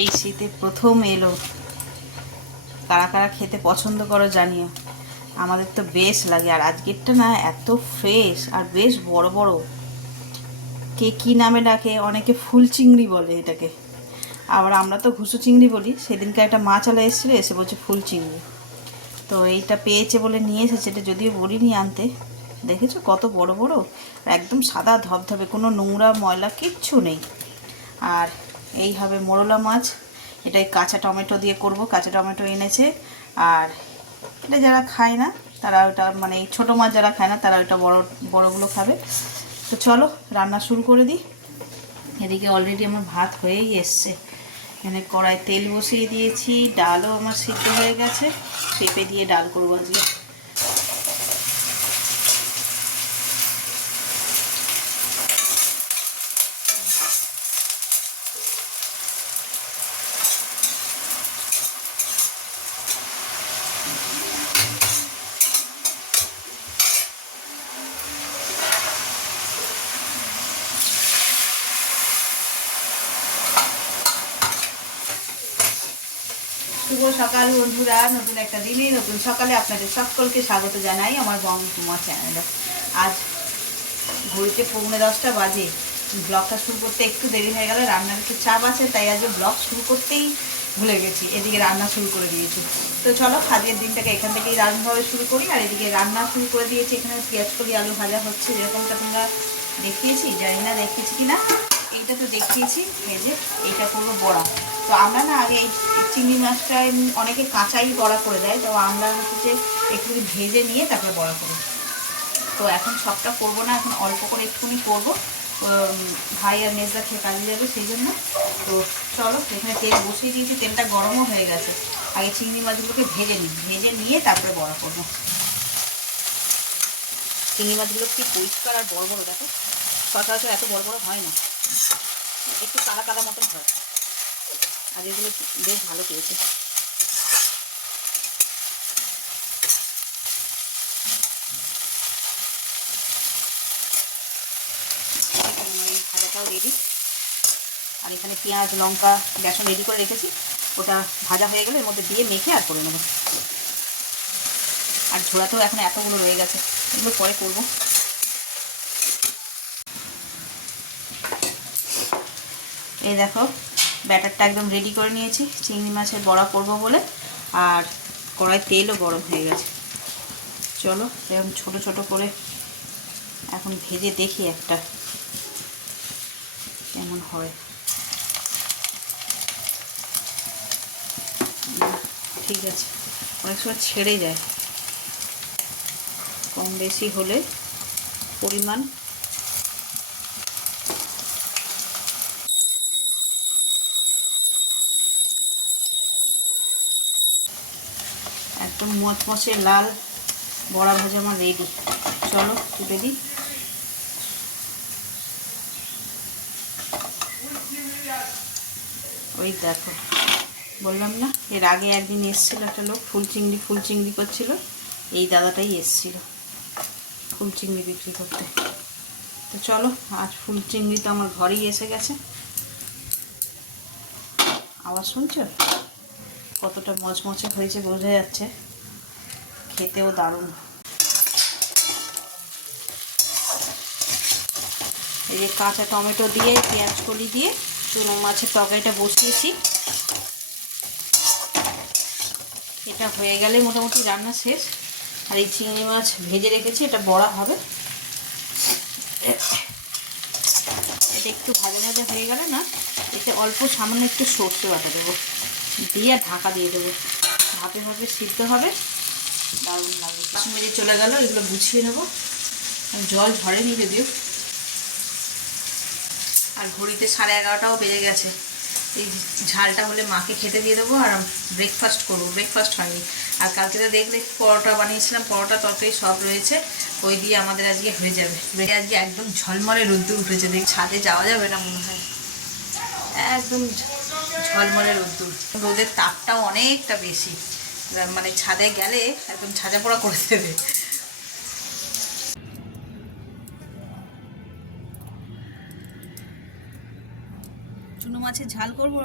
এই শীতে প্রথম এলো, কারা কারা খেতে পছন্দ করো জানিও। আমাদের তো বেশ লাগে। আর আজকেরটা না এত ফ্রেশ আর বেশ বড় বড়। কে কী নামে ডাকে, অনেকে ফুল চিংড়ি বলে এটাকে, আবার আমরা তো ঘুষো চিংড়ি বলি। সেদিনকে একটা মাছওয়ালা এসেছিলো, এসে বলছে ফুল চিংড়ি। তো এইটা পেয়েছে বলে নিয়ে এসেছে, এটা যদিও বলিনি আনতে। দেখেছো কত বড় বড়, একদম সাদা ধবধবে, কোনো নোংরা ময়লা কিচ্ছু নেই। আর এই হবে মোরলা মাছ, এটাই কাঁচা টমেটো দিয়ে করব। কাঁচা টমেটো এনেছে। আর এটা যারা খায় না তারা ওটা, মানে এই ছোটো মাছ যারা খায় না তারা ওইটা বড়গুলো খাবে। তো চলো রান্না শুরু করে দিই। এদিকে অলরেডি আমার ভাত হয়েই এসছে। এখানে কড়াই তেল বসিয়ে দিয়েছি, ডালও আমার সিদ্ধ হয়ে গেছে। পেঁপে দিয়ে ডাল করবো আজকে। শুভ সকাল বন্ধুরা, নতুন একটা দিনে নতুন সকালে আপনাদের সকলকে স্বাগত জানাই আমার বঙ্গকুমা চ্যানেলে। আজ ঘড়িতে 9:45 বাজে। ব্লগটা শুরু করতে একটু দেরি হয়ে গেল, রান্নার একটু চাপ আছে, তাই আজকে ব্লগ শুরু করতেই ভুলে গেছি। এদিকে রান্না শুরু করে দিয়েছি। তো চলো আজকের দিনটাকে এখান থেকেই রান্নাভাবে শুরু করি। আর এদিকে রান্না শুরু করে দিয়েছি, এখানে পেঁয়াজ কলি আলু ভাজা হচ্ছে, যেরকমটা তোমরা দেখিয়েছি, জানি না দেখিয়েছি কি না। এইটা তো দেখিয়েছি। এই যে এইটা করবো বড়া। তো আমরা না আগে এই চিংড়ি মাছটা অনেকে কাঁচাই বড়া করে দেয়, তো আমরা হচ্ছে যে একটু ভেজে নিয়ে তারপরে বড়া করি। তো এখন সবটা করবো না, এখন অল্প করে একটুখানি করবো। ভাই আর মেজদা খেয়ে কাজে যাবে সেই জন্য। তো চলো, এখানে তেল বসিয়ে দিয়েছি, তেলটা গরমও হয়ে গেছে। আগে চিংড়ি মাছগুলোকে ভেজে নিই, ভেজে নিয়ে তারপরে বড়া করবো। চিংড়ি মাছগুলো কি পরিষ্কার আর বড় বড়, দেখো সচরাচর এত বড় বড় হয় না, একটু কাদা কাদা মতন হয়। আর এগুলো বেশ ভালো পেয়েছে। ভাজাটাও রেডি। আর এখানে পেঁয়াজ লঙ্কা বেসন রেডি করে রেখেছি, ওটা ভাজা হয়ে গেলে এর মধ্যে দিয়ে মেখে আর করে নেব। আর ঝোড়াতেও এখন এতগুলো রয়ে গেছে, এগুলো পরে করব। এই দেখো ব্যাটারটা একদম রেডি করে নিয়েছি চিংড়ি মাছের বড়া করব বলে। আর কড়াই তেলও গরম হয়ে গেছে। চলো এরকম ছোট ছোট করে এখন ভেজে দেখি একটা কেমন হয়। ঠিক আছে, অনেক সময় ছেড়ে যায়, কম বেশি হলে পরিমাণ। একদম মচমচে লাল বড়া ভাজা আমার রেডি। চলো তুলে দিই। ওই দেখো, বললাম না এর আগে একদিন এসেছিলো একটা লোক, ফুল চিংড়ি করছিল। এই দাদাটাই এসেছিল ফুল চিংড়ি বিক্রি করতে। তো চলো, আজ ফুল চিংড়ি তো আমার ঘরেই এসে গেছে। আওয়াজ শুনছো কতটা মচমচে হয়েছে, বোঝা যাচ্ছে। খেতেও দারুণ। এই যে কাঁচা টমেটো দিয়ে পেঁয়াজ কলি দিয়ে চুনো মাছের তরকারিটা বসিয়েছি। এটা হয়ে গেলে মোটামুটি রান্না শেষ। আর এই চিংড়ি মাছ ভেজে রেখেছি, এটা বড়া হবে। এটা একটু ভাজা ভাজা হয়ে গেলে না, এতে অল্প সামান্য একটু সর্ষে বাটা দেবো, দিয়ে ঢাকা দিয়ে দেবো। ভাপে ভাপে সিদ্ধ হবে, দারুণ লাগবে। বাসন মেজে চলে গেল, এগুলো গুছিয়ে নেবো। জল ঝরেনি যদিও। আর ঘড়িতে 11:30টাও বেজে গেছে। এই ঝালটা হলে মাকে খেতে দিয়ে দেবো আর ব্রেকফাস্ট করবো। ব্রেকফাস্ট হয়নি। আর কালকে তো দেখলে পরোটা বানিয়েছিলাম, পরোটা তরকারি সব রয়েছে, ওই দিয়ে আমাদের আজকে হয়ে যাবে। আজকে একদম ঝলমলে রোদ্দুর উঠেছে, দেখ ছাদে যাওয়া যাবে না মনে হয়, একদম ঝলমলে রোদ্দুর। রোদের তাপটাও অনেকটা বেশি, মানে ছাদে গেলে একদম ছাজা পোড়া করে দেবে। চুনো মাছের ঝাল করবো,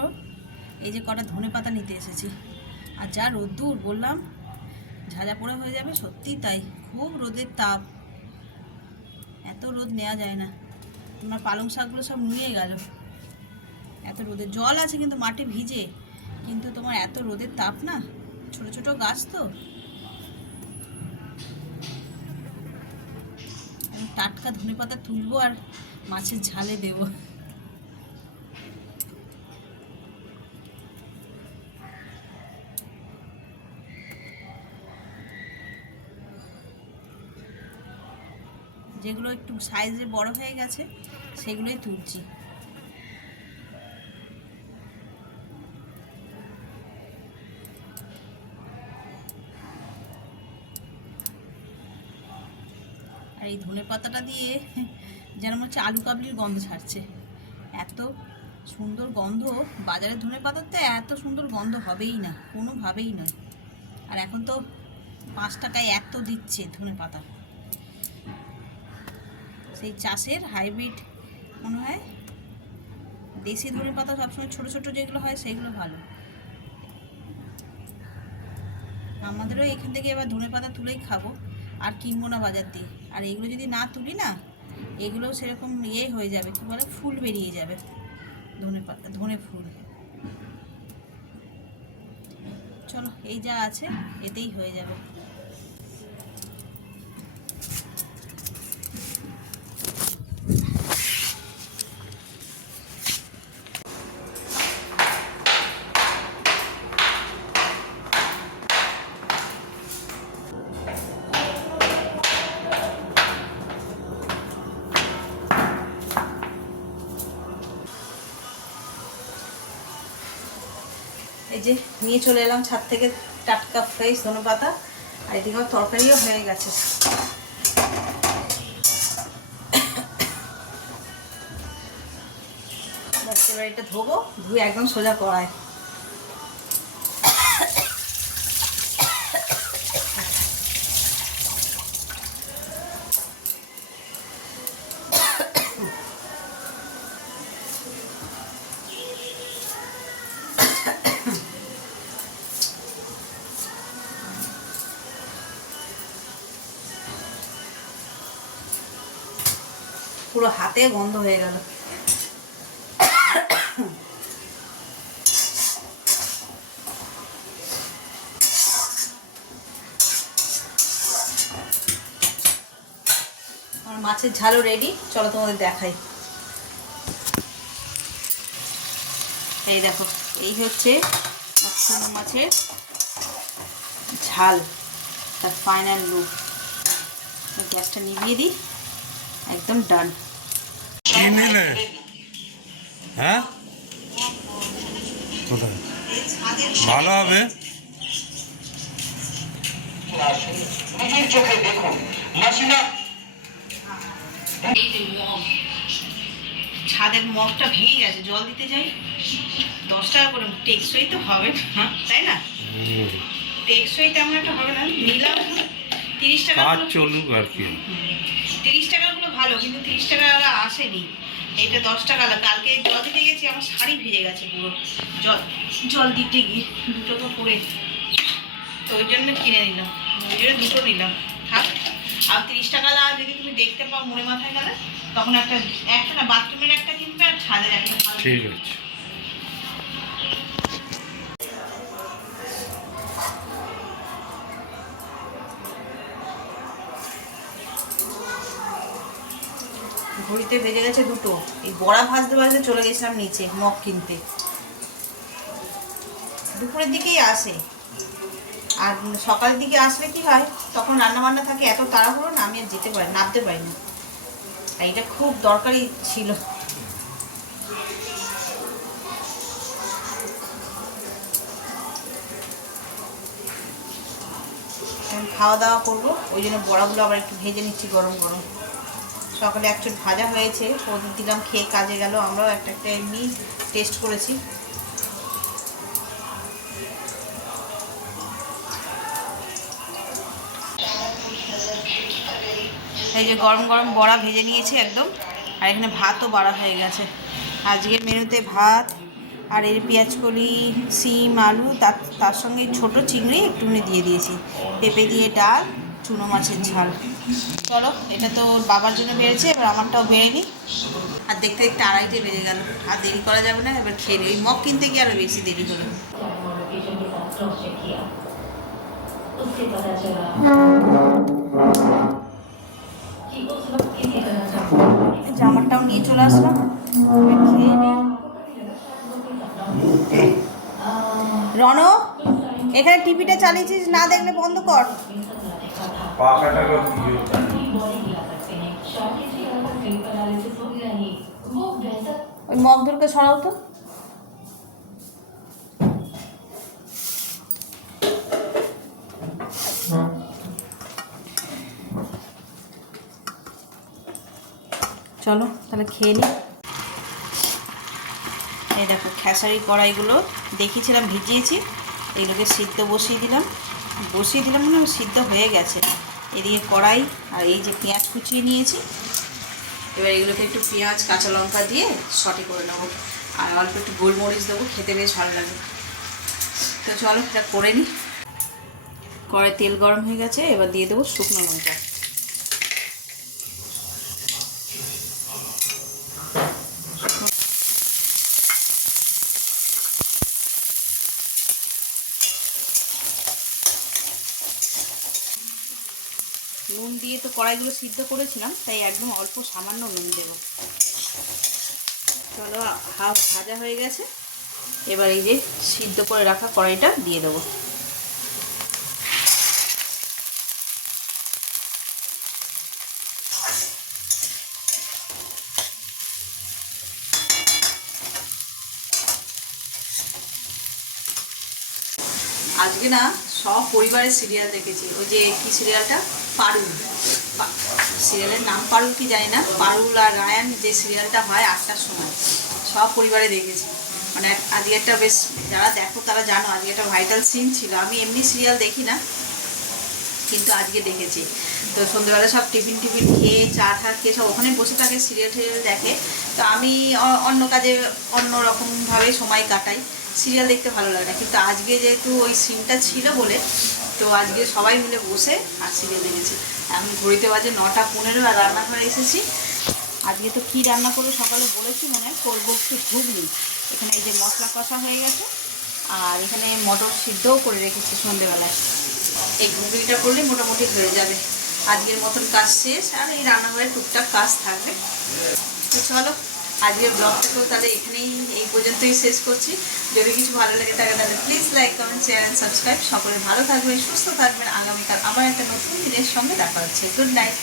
এই যে কটা ধনেপাতা নিতে এসেছি, আর যা রোদ্দুর বললাম ঝাঁঝা পোড়া হয়ে যাবে, সত্যি তাই, খুব রোদের তাপ, এত রোদ নেওয়া যায় না। তোমার পালং শাকগুলো সব নুয়ে গেল, এত রোদের, জল আছে কিন্তু মাটি ভিজে, কিন্তু তোমার এত রোদের তাপ না, ছোট ছোট গাছ তো, টাটকা ধনেপাতা তুলবো আর মাছের ঝালে দেব। যেগুলো একটু সাইজে বড় হয়ে গেছে সেগুলোই তুলছি। আর এই ধনেপাতাটা দিয়ে যেন মনে হচ্ছে আলু কাবলির গন্ধ ছাড়ছে, এত সুন্দর গন্ধ। বাজারের ধনেপাতাতে এত সুন্দর গন্ধ হবেই না, কোনোভাবেই নয়। আর এখন তো 5 টাকায় এত দিচ্ছে ধনেপাতা, সেই চাষের হাইব্রিড মনে হয়। দেশি ধনেপাতা সবসময় ছোটো ছোটো যেগুলো হয় সেগুলো ভালো। আমাদেরও এখান থেকে এবার ধনেপাতা তুলেই খাবো, আর কিনবো না বাজার দিয়ে। আর এগুলো যদি না তুলি না, এগুলোও সেরকম হয়ে যাবে, কী বলে, ফুল বেরিয়ে যাবে, ধনে ফুল। চলো, এই যা আছে এতেই হয়ে যাবে। এই যে নিয়ে চলে এলাম ছাদ থেকে টাটকা ফ্রেশ ধনেপাতা, আর এদিকে আমার তরকারিও হয়ে গেছে। এবার এটা ধোবো, ধুয়ে একদম সোজা কড়ায়। পুরো হাতে গন্ধ হয়ে গেল। আমার মাছের ঝালও রেডি, চলো তোমাদের দেখাই। এই দেখো, এই হচ্ছে চুনো মাছের ঝাল, তার ফাইনাল লুক। গ্যাসটা নিভিয়ে দিই, একদম ডান। হ্যাঁ, কোথায় ভালো হবে? ছাদের মগটা ভেঙে গেছে, জল দিতে যাই 10 টাকা করে, টেকসই তো হবে না, তাই না? টেকসই তেমন একটা হবে না, নিলাম 30 টাকা চলুক আর কি। 30 টাকাগুলো ভালো, কিন্তু 30 টাকা আসেনি, এইটা 10 টাকা। কালকে জল দিতে গেছি, আমার শাড়ি ভিজে গেছে পুরো, জল দিতে গিয়ে 2 টাকা করে, তো ওই জন্য কিনে নিলাম, ওই জন্য 2টো নিলাম। থাক, আর 30 টাকা যদি তুমি দেখতে পাও মনে মাথায় গেলে, তখন একটা না বাথরুমের একটা কিনবে, আর ছাদের একটা। ঠিক আছে। ঘড়িতে বেজে গেছে 2টো। এই বড়া ভাজতে চলে গেছিলাম নিচে মগ কিনতে, দুপুরের দিকেই আসে। আর সকালের দিকে আসলে কি হয়, তখন রান্নাবান্না থাকে, এত তাড়াহুড়ো না, আমি আর নামতে পারি না। আর এটা খুব দরকারি ছিল। খাওয়া দাওয়া করবো, ওই জন্য বড়াগুলো আবার একটু ভেজে নিচ্ছি গরম গরম। সকালে এক চোট ভাজা হয়েছে, ওদের দিলাম, খেয়ে কাজে গেল, আমরাও একটা এমনি টেস্ট করেছি। এই যে গরম গরম বড়া ভেজে নিয়েছি একদম, আর এখানে ভাতও বাড়া হয়ে গেছে। আজকের মেনুতে ভাত, আর এর পেঁয়াজকলি, সিম, আলু, তার সঙ্গে ছোট চিংড়ি একটুখানি দিয়ে দিয়েছি, পেঁপে দিয়ে ডাল, চুনো মাছের ঝাল। চলো, এটা তো ওর বাবার জন্য বেড়েছে, এবার আমারটাও বেড়ে নিই। আর দেখতে দেখতে 2:30 বেজে গেল, আর দেরি করা যাবে না, এবার খেয়ে নিই। ওই মগ কিনতে গিয়ে আরও বেশি দেরি হলো। জামারটাও নিয়ে চলে আসলাম, খেয়ে নিই। রণ, এখানে টিভিটা চালিয়েছিস, না দেখলে বন্ধ কর। ওই মগ দুটোকে সরাও তো। চলো তাহলে খেয়ে নিই। এই দেখো খেসারি কড়াইগুলো দেখিয়েছিলাম ভিজিয়েছি, এগুলোকে সিদ্ধ বসিয়ে দিলাম মানে সিদ্ধ হয়ে গেছে। এদিকে কড়াই, আর এই যে পেঁয়াজ কুচিয়ে নিয়েছি, এবার এগুলোকে একটু পেঁয়াজ কাঁচা লঙ্কা দিয়ে সটে করে নেবো, আর অল্প একটু গোলমরিচ দেবো, খেতে বেশ ভালো লাগে। তো চলো এটা করে নিই। কড়াই তেল গরম হয়ে গেছে, এবার দিয়ে দেবো শুকনো লঙ্কা। নুন দিয়ে তো কড়াইগুলো সিদ্ধ করেছিলাম, তাই একদম অল্প সামান্য নুন দেব। চলো, হাফ ভাজা হয়ে গেছে, এবার এই যে সিদ্ধ করে রাখা কড়াইটা দিয়ে দেবো। আজকে না সব পরিবারের সিরিয়াল দেখেছি। ওই যে কি সিরিয়ালটা, পারুল, সিরিয়ালের নাম পারুল কি জানি না, পারুল আর রায়ান যে সিরিয়ালটা হয় 8টার সময়, সব পরিবারে দেখেছি। মানে আজকে একটা বেশ, যারা দেখো তারা জানো, আজকে একটা ভাইটাল সিন ছিল। আমি এমনি সিরিয়াল দেখি না, কিন্তু আজকে দেখেছি। তো সন্ধ্যেবেলা সব টিফিন খেয়ে চা টা খেয়ে সব ওখানে বসে থাকে, সিরিয়াল টিরিয়াল দেখে। তো আমি অন্য কাজে অন্য রকমভাবে সময় কাটাই, সিরিয়াল দেখতে ভালো লাগে না। কিন্তু আজকে যেহেতু ওই সিনটা ছিল বলে, তো আজকে সবাই মিলে বসে আর সিরিয়াল দেখেছি। আমি ঘড়িতে বাজে 9:15, আর রান্নাঘরে এসেছি। আজকে তো কী রান্না করবো সকালে বলেছি, মনে হয় করবো একটু ঘুগনি। এখানে এই যে মশলা কষা হয়ে গেছে, আর এখানে মটর সিদ্ধও করে রেখেছি সন্ধ্যেবেলায়। এই ঘুগনিটা করলে মোটামুটি হয়ে যাবে। আজকের মতন কাজ শেষ, আর এই রান্নাঘরে টুকটাক কাজ থাকবে। তো চলো, আজকের ব্লগটাকেও তাহলে এখানেই এই পর্যন্তই শেষ করছি। যদি কিছু ভালো লেগে থাকে তাহলে please like, comment, share and subscribe. সকলে ভালো থাকবেন, সুস্থ থাকবেন। আগামীকাল আবার একটা নতুন দিনের সঙ্গে দেখা হচ্ছে। Good night.